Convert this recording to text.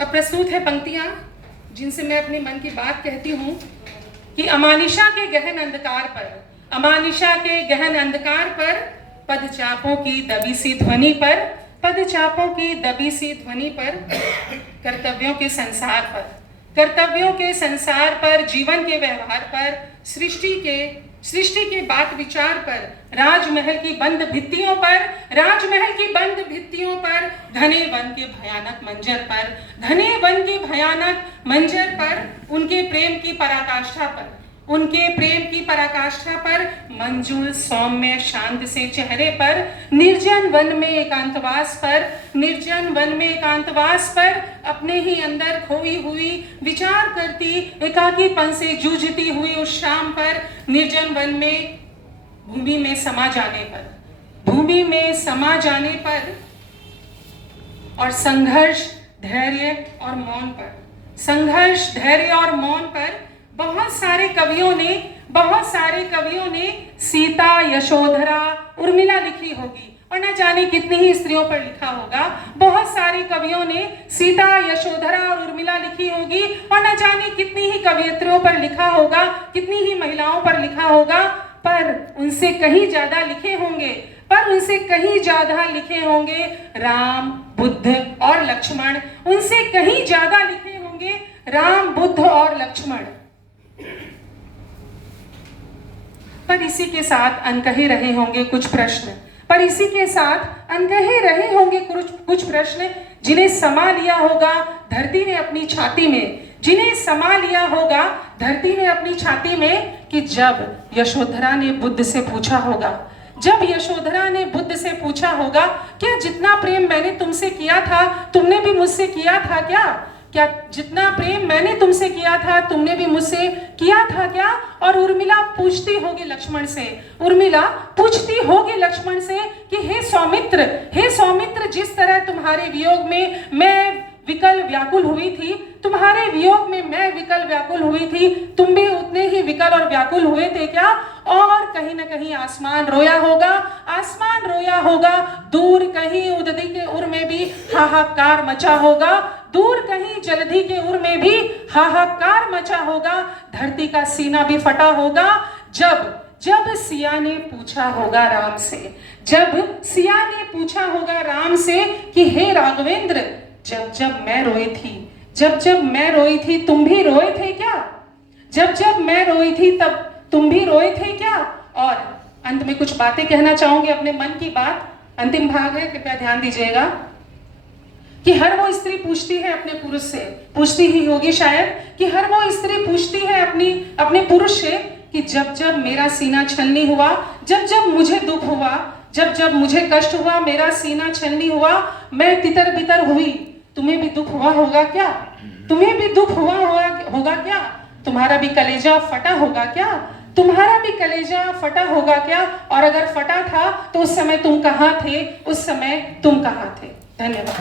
अब प्रस्तुत है पंक्तियां जिनसे मैं अपने मन की बात कहती हूं कि अमानिशा के गहन अंधकार पर, अमानिशा के गहन अंधकार पर, पदचापों की दबी सी ध्वनि पर, पदचापों की दबी सी ध्वनि पर, कर्तव्यों के संसार पर, कर्तव्यों के संसार पर, जीवन के व्यवहार पर, सृष्टि के बात विचार पर, राजमहल की बंद भित्तियों पर, राजमहल की बंद भित्तियों पर, घने वन के भयानक मंजर पर, घने वन के भयानक मंजर पर, उनके प्रेम की पराकाष्ठा पर, उनके प्रेम की पराकाष्ठा पर, मंजूल सौम्य शांत से चेहरे पर, निर्जन वन में एकांतवास पर, निर्जन वन में एकांतवास पर, अपने ही अंदर खोई हुई विचार करती एकाकीपन से जूझती हुई उस शाम पर, निर्जन वन में भूमि में समा जाने पर, भूमि में समा जाने पर, और संघर्ष धैर्य और मौन पर, संघर्ष धैर्य और मौन पर बहुत सारे कवियों ने सीता, यशोधरा, उर्मिला लिखी होगी और न जाने कितनी ही स्त्रियों पर लिखा होगा। बहुत सारे कवियों ने सीता, यशोधरा और उर्मिला लिखी होगी और न जाने कितनी ही कवियत्रियों पर लिखा होगा, कितनी ही महिलाओं पर लिखा होगा, पर उनसे कहीं ज्यादा लिखे होंगे राम, बुद्ध और लक्ष्मण, उनसे कहीं ज्यादा लिखे होंगे राम, बुद्ध और लक्ष्मण। पर इसी के साथ अनकहे रहे होंगे कुछ प्रश्न, पर इसी के साथ अनकहे रहे होंगे कुछ प्रश्न जिन्हें समा लिया होगा धरती ने अपनी छाती में, जिन्हें समा लिया होगा धरती ने अपनी छाती में, कि जब यशोधरा ने बुद्ध से पूछा होगा, जब यशोधरा ने बुद्ध से पूछा होगा, क्या जितना प्रेम मैंने तुमसे किया था तुमने भी मुझसे किया था क्या? क्या जितना प्रेम मैंने तुमसे किया था तुमने भी मुझसे किया था क्या? और उर्मिला पूछती होगी लक्ष्मण से, उर्मिला पूछती होगी लक्ष्मण से कि हे सौमित्र, जिस तरह तुम्हारे वियोग में मैं विकल व्याकुल हुई थी, तुम्हारे वियोग में मैं विकल व्याकुल हुई थी, तुम भी उतने ही विकल और व्याकुल हुए थे क्या? और कहीं ना कहीं आसमान रोया होगा, दूर कहीं उदधि के उर में भी हाहाकार मचा होगा, दूर कहीं जलधि के उर में भी हाहाकार मचा होगा, धरती का सीना भी फटा होगा, जब सिया ने पूछा होगा राम से, जब सिया ने पूछा होगा राम से कि हे राघवेंद्र, जब मैं रोई थी तुम भी रोए थे क्या? जब मैं रोई थी तब तुम भी रोए थे क्या? और अंत में कुछ बातें कहना चाहूंगी, अपने मन की बात, अंतिम भाग है, कृपया ध्यान दीजिएगा, कि हर वो स्त्री पूछती है अपने पुरुष से, पूछती ही होगी शायद, कि हर वो स्त्री पूछती है अपने पुरुष से कि जब मेरा सीना छलनी हुआ, जब मुझे दुख हुआ, जब मुझे कष्ट हुआ, मेरा सीना छलनी हुआ, मैं तितर बितर हुई, तुम्हें भी दुख हुआ होगा क्या? तुम्हें भी दुख हुआ होगा क्या? तुम्हारा भी कलेजा फटा होगा क्या? तुम्हारा भी कलेजा फटा होगा क्या? और अगर फटा था तो उस समय तुम कहाँ थे? धन्यवाद।